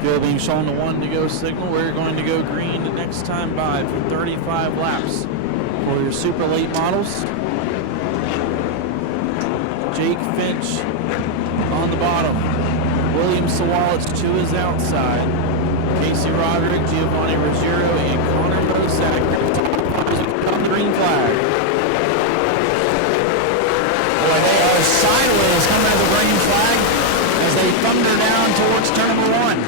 Fuel being shown the 1 to go signal. We're going to go green the next time by for 35 laps for your super late models. Jake Finch on the bottom. William Sawalitz to his outside. Casey Roderick, Giovanni Ruggiero, and Connor Mosak on the green flag. Boy, they are sideways coming out of the green flag as they thunder down towards turn number 1.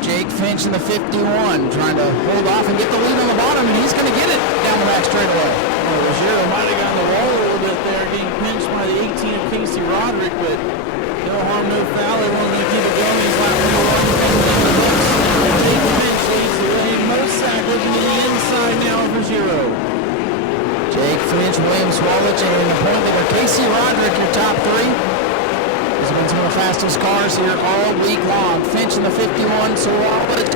Jake Finch in the 51 trying to hold off and get the lead on the bottom, and he's going to get it down the back straightaway. Well, Ruggiero might have gotten the wall a little bit there, getting pinched by the 18 of Casey Roderick, but no harm, no foul. They wanted to keep it going. He's lap number 1. Jake Finch leads the way. Mosak looking to the inside now of Ruggiero. Jake Finch, William Swalwich, and the point leader Casey Roderick, your top 3. These have been some of the fastest cars here all week long. Finch in the 51, Swalwich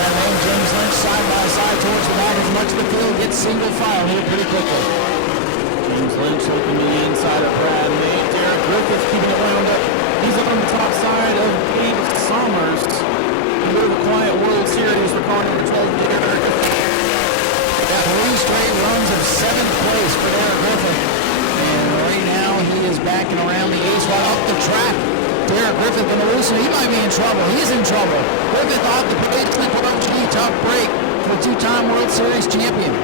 and then James Lynch side by side towards the back as much of the field gets single file here pretty quickly. James Lynch looking to the inside of Brad May. Derek Griffith keeping it wound up. He's up on the top side of Gabe Sommers. He go to the Quiet World Series for car number 12, Derek. Got 3 straight runs of 7th place for Derek Griffith. And right now he is backing around the ace right up the track. Derek Griffith going to loosen. He might be in trouble. He's in trouble. Griffith off the pace. Tough break for 2-time World Series champion. He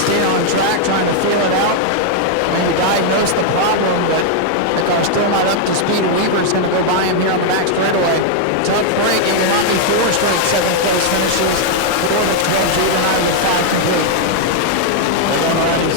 stayed on track trying to feel it out. Maybe diagnose the problem, but the car's still not up to speed. Weaver's going to go by him here on the back straightaway. Tough break. It will not be 4 straight 7th place finishes for the 12 juvenile with 5 complete.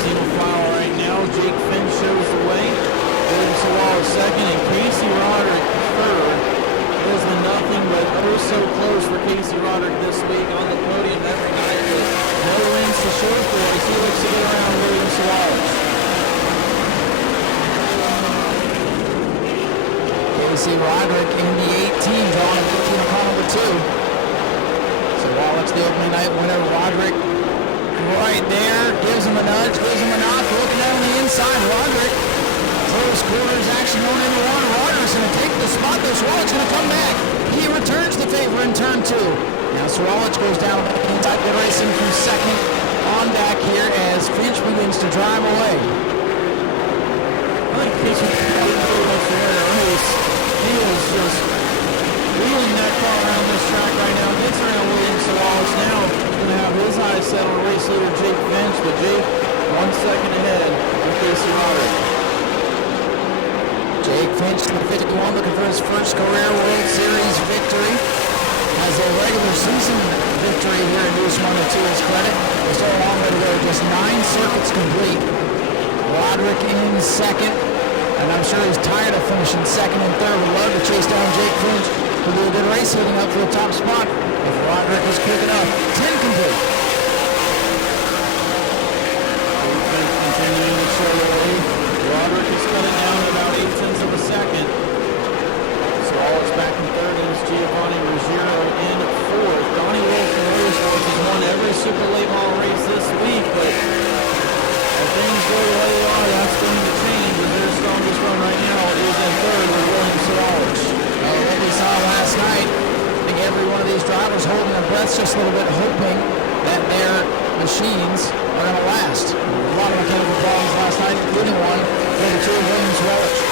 Single file right now. Jake Finch shows the way. William Sawalitz second and Casey Roderick third. It has been nothing but oh so close for Casey Roderick this week on the podium every night with no wins to show for as he looks to get around William Sawalitz. Casey Roderick in the 18, drawing a 15 on car number 2. Sawalitz the opening night winner. Roderick right there, gives him a nudge, gives him a knock, looking down on the inside. Roderick, close quarters action going into 1. Roderick's going to take the spot, though Sawallich's going to come back. He returns the favor in turn 2. Now Sawallich goes down inside the racing from second on back here as Finch begins to drive away. I think Casey much there in a race. He is just wheeling that car around this track right now. Gets around William Sawallich now. Going to have his eyes set on race leader Jake Finch, but Jake 1 second ahead of Casey Roderick. Jake Finch, the 51, looking for his first career World Series victory. Has a regular season victory here at Nau Smyrna to his credit. There's still a long way to go, just 9 circuits complete. Roderick in second, and I'm sure he's tired of finishing second and third. Would love to chase down Jake Finch. Will do a good race leading up for the top spot if Roderick is quick enough. 10 complete. Continuing to show the way. Roderick is cutting down about 8/10 of a second. Sawallich back in third, and it's Giovanni Ruggiero in fourth. Donnie Wilson Motorsports has won every super late model race this week, but if things go the way they are, that's going to change. And their strongest run right now is in third with William Sawallich. What we saw last night, I think every one of these drivers holding their breaths just a little bit, hoping that their machines are going to last. A lot of mechanical problems last night, including one for the 2 of William Sawallich.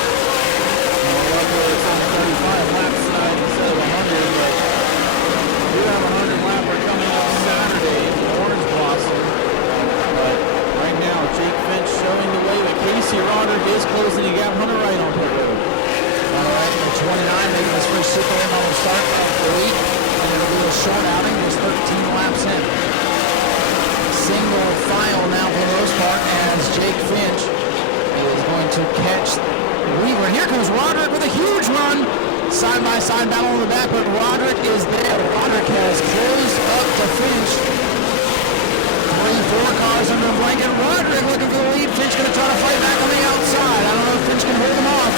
Luckily, it's on the 35 lap side instead of 100, but we do have a 100 lapper coming up Saturday in Orange Blossom. But right now, Jake Finch showing the way, but Casey Roderick is closing the gap. Hunter Wright on pit road. All right, the 29 making his first super late model start of the week, and it'll be a short outing, just 13 laps in. Single file now for the most part as Jake Finch is going to catch Weaver. And here comes Roderick with a huge run. Side-by-side battle on the back, but Roderick is there. Roderick has closed up to Finch. 3-4 cars under the blanket. Roderick looking for the lead. Finch going to try to fight back on the outside. I don't know if Finch can hold him off.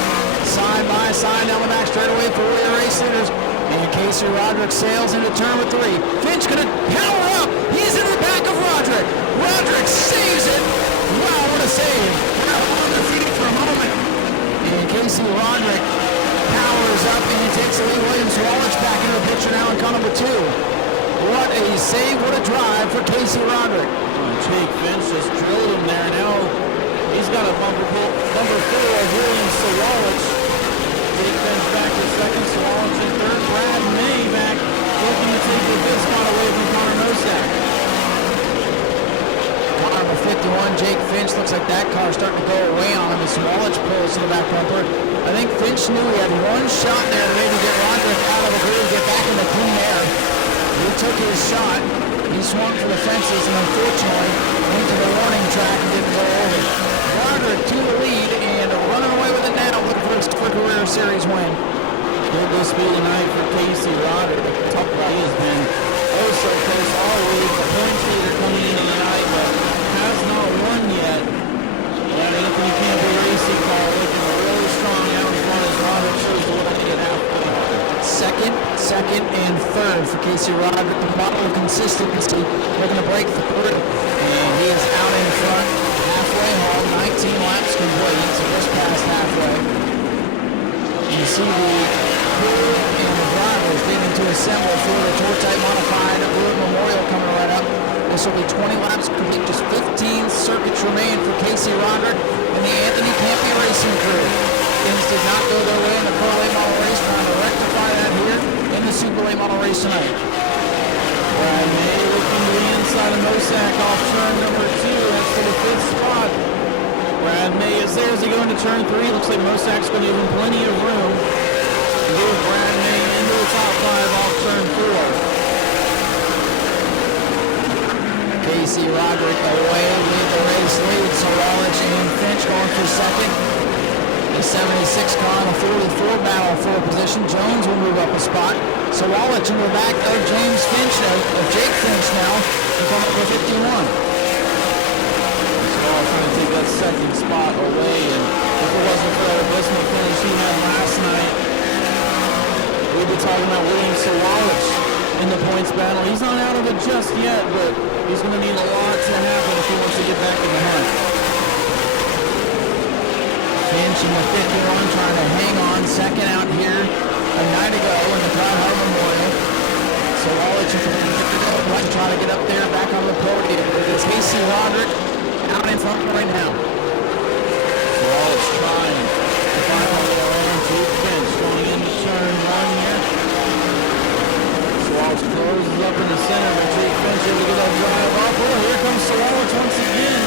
Side-by-side down the back straightaway for the race leaders. And Casey Roderick sails into turn 3. Finch going to power up. He's in Casey Roderick. Jake Finch just drilled him there. Now he's got a bumper pull. Number 4, William Sawalich. Jake Finch back in second. Sawalich in third. Brad May back looking to take the 5th spot away from Connor Nosak. Number 51, Jake Finch. Looks like that car starting to go away on him as Sawalich pulls to the back bumper. I think Finch knew he had one shot there to maybe get Roderick out of the groove, get back in the clean air. He took his shot. He swung for the fences and unfortunately went to the warning track and didn't go over. Roderick to the lead and running away with it now, looking for his career series win. Good display tonight for Casey Roderick. Tough guy. He has been oh so close all week. The points leader coming into the night, but has not won yet. That Anthony Campbell Racing car looking really strong out in front as Roderick shows the way at halfway. Second, and third for Casey Roderick. The model of consistency looking to break through. And he is out in front, halfway home, 19 laps complete, so just past halfway. You see the crew and the drivers beginning to assemble for the Tour Type Modified Wood Memorial coming right up. This will be 20 laps complete, just 15 circuits remain for Casey Roderick and the Anthony Campbell Racing crew. Things did not go their way in the Pro Late Model race, trying to rectify that here in the Super Late Model race tonight. Brad May looking to the inside of Nosak off turn number 2. That's for the 5th spot. Brad May is there as they go into turn 3. Looks like Nosak's going to give him plenty of room to move Brad May into the top 5 off turn 4. Casey Roderick away with the race lead. Sawalich and Finch going for second. The 76 car on the 44 battle for position. Jones will move up a spot. Sawalich in the back of James Finch, of Jake Finch now, to come up with 51. Sawalich trying to take that second spot away, and if it wasn't for that abysmal finish he had last night, we'd be talking about William Sawalich in the points battle. He's not out of it just yet, but he's going to need a lot to happen if he wants to get back in the hunt. Finch in the 51 trying to hang on, second out here a night ago in the Pride Harbor Memorial. Sawalich trying to get up there back on the podium. It's Casey Roderick out in front right now. Sawalich trying to find a way around Jake Finch going into turn 1 here. Sawalich closes up in the center, but Jake Finch able to get that drive off. Oh, here comes Sawalich once again,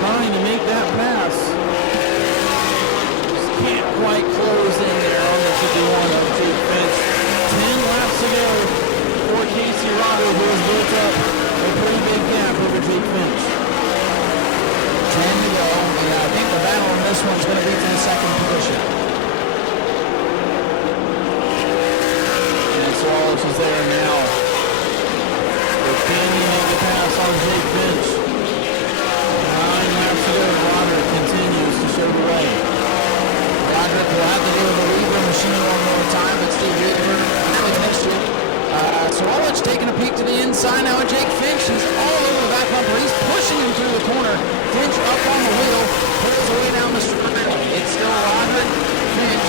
trying to make that pass. Just can't quite close in there on the 51 of Jake Finch. 10 laps to go for Casey Roderick, who has built up a pretty big gap over Jake Finch. 10 to go. Yeah, I think the battle on this one's going to be for the second position. Sawalich is there now. But can he make a pass on Jake Finch? 9 laps to go. Roderick continues to show the way. Roderick will have to deal with the Weaver machine one more time, but Steve Weaver really missed it. Sawalich taking a peek to the inside now, and Jake Finch, he's all over the back bumper. He's pushing him through the corner. Finch up on the wheel, pulls away down the straightaway. It's still Roderick, Finch,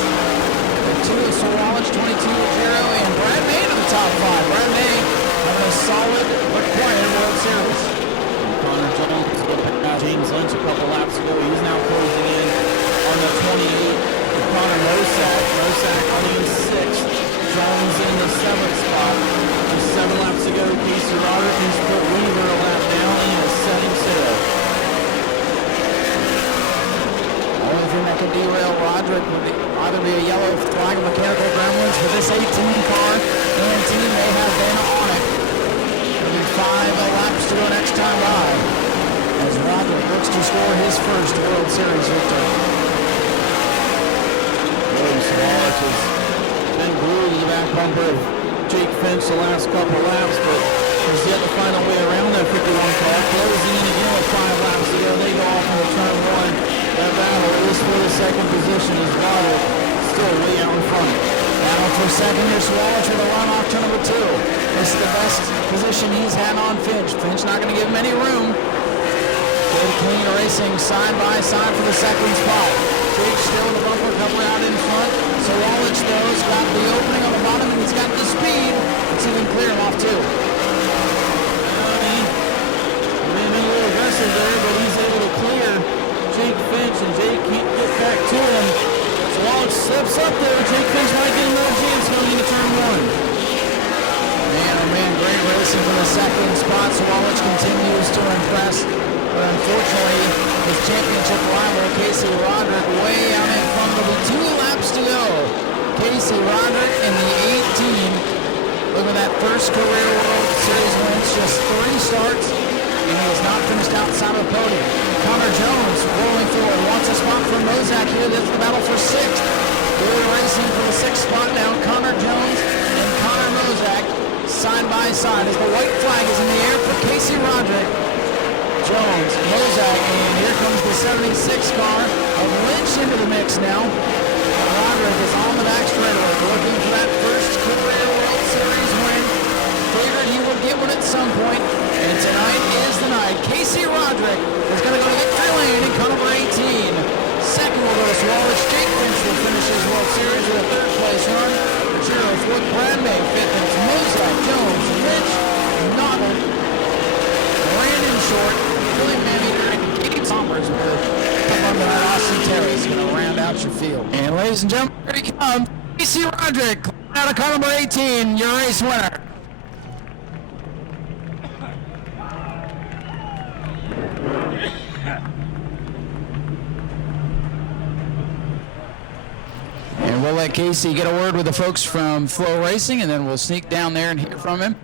the 2 of Sawalich, 22-0, and Brad May to the top 5. Brad May having a solid but quiet World Series. Connor Jones got James Lynch a couple laps ago. He's now closing in on the 28. Connor Nosak running in 6th. Jones in the 7th spot. Just 7 laps ago, Casey Roderick has put Weaver a lap down and is setting sail. Only thing that could derail Roderick would either be a yellow flag of mechanical gremlins for this 18 car, and team may have been on it. It'll be 5 laps to go next time by, as Roderick looks to score his first World Series victory. William Sawalich has been glued to the back bumper of Jake Finch the last couple laps, but has yet to find a way around that 51 car. Closing in again with 5 laps to go. They go off into turn 1. That battle is for the second position as Roderick still way out in front. Battle for second here, Sawalich with a run off turn number 2. This is the best position he's had on Finch. Finch not going to give him any room. Good clean racing side by side for the second spot. Jake still in the bumper cover out in front. Sawalich though has got the opening on the bottom and he's got the speed. Let's see him clear him off too. He spot, so Wallich continues to impress. But unfortunately, his championship rival, Casey Roderick, way out in front. There'll be 2 laps to go. Casey Roderick in the 18. Look at that first career World Series wins, just 3 starts, and he has not finished outside of the podium. Connor Jones rolling forward, wants a spot for Mozak here. This is the battle for 6th. They're racing for the 6th spot now. Connor Jones and Connor Mozak side by side as the white flag is in the air for Casey Roderick. Jones, Mozak, and here comes the 76 car of Lynch into the mix now. Roderick is on the back straightaway, looking for that first career World Series win. Figured he would get one at some point, and tonight is the night. Casey Roderick is going to go to victory lane in car number 18. Second will go to Swallows. Jake Finch will finish his World Series with a 3rd place run. Zero fourth, Brad May, 5th, and Mozak, Jones, Lynch, Noddle, Brandon Short, Billy Maneater, and Gabe Sommers will come under that Austin Terry. He's going to round out your field. And ladies and gentlemen, here he comes. Casey Roderick, out of car number 18, your race winner. And we'll let Casey get a word with the folks from Flow Racing, and then we'll sneak down there and hear from him.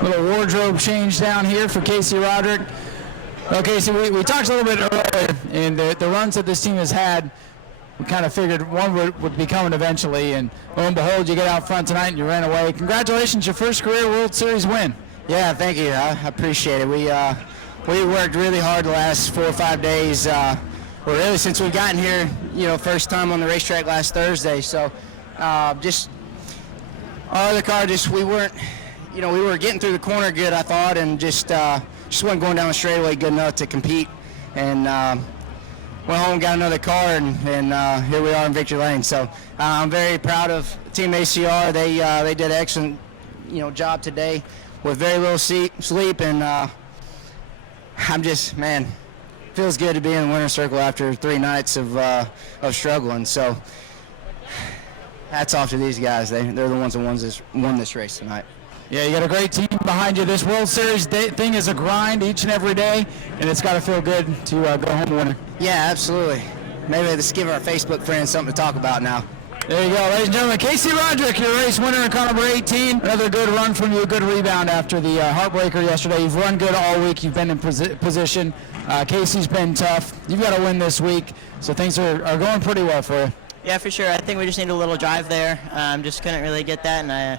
A little wardrobe change down here for Casey Roderick. Well, Casey, we talked a little bit earlier, and the runs that this team has had, we kind of figured one would be coming eventually, and lo and behold, you get out front tonight and you ran away. Congratulations, your first career World Series win. Yeah, thank you. I appreciate it. We worked really hard the last 4 or 5 days. Well, really since we've gotten here, first time on the racetrack last Thursday. So, just our other car, we weren't, we were getting through the corner good, I thought, and just wasn't going down the straightaway good enough to compete. And went home, got another car, and here we are in victory lane. So I'm very proud of Team ACR. They did an excellent, job today with very little sleep, and I'm just, man, feels good to be in the winner's circle after 3 nights of struggling. So hats off to these guys. They're the ones that won this race tonight. Yeah, you got a great team behind you. This World Series thing is a grind each and every day, and it's got to feel good to go home a winner. Yeah, absolutely. Maybe let's give our Facebook friends something to talk about now. There you go, ladies and gentlemen. Casey Roderick, your race winner in car number 18. Another good run from you, good rebound after the heartbreaker yesterday. You've run good all week. You've been in position. Casey's been tough. You've got to win this week, so things are going pretty well for you. Yeah, for sure. I think we just need a little drive there. Just couldn't really get that, and I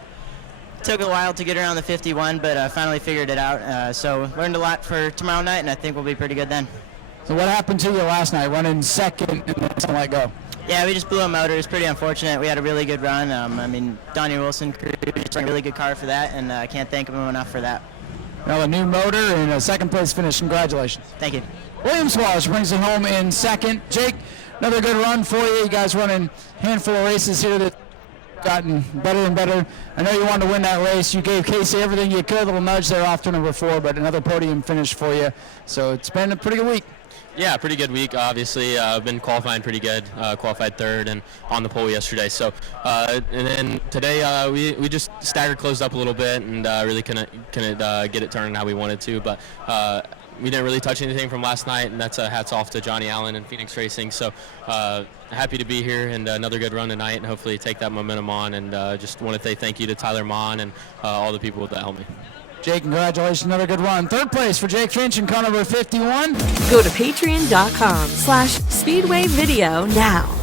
took a while to get around the 51, but I finally figured it out. So learned a lot for tomorrow night, and I think we'll be pretty good then. So what happened to you last night, running second and then something let go? Yeah, we just blew a motor. It was pretty unfortunate. We had a really good run. Donnie Wilson just ran a really good car for that, and I can't thank him enough for that. Well, a new motor and a second place finish. Congratulations. Thank you. William Swash brings it home in second. Jake, another good run for you. You guys running a handful of races here that gotten better and better. I know you wanted to win that race. You gave Casey everything you could. A little nudge there off to number 4, but another podium finish for you. So it's been a pretty good week. Yeah, pretty good week, obviously. Been qualifying pretty good, qualified 3rd and on the pole yesterday. So, and then today we just staggered, closed up a little bit, and really couldn't get it turning how we wanted to. But we didn't really touch anything from last night, and that's hats off to Johnny Allen and Phoenix Racing. So happy to be here, and another good run tonight, and hopefully take that momentum on. And just want to say thank you to Tyler Mon and all the people that helped me. Jake, congratulations, another good run. 3rd place for Jake Finch in car number 51. Go to patreon.com/Speedway Video now.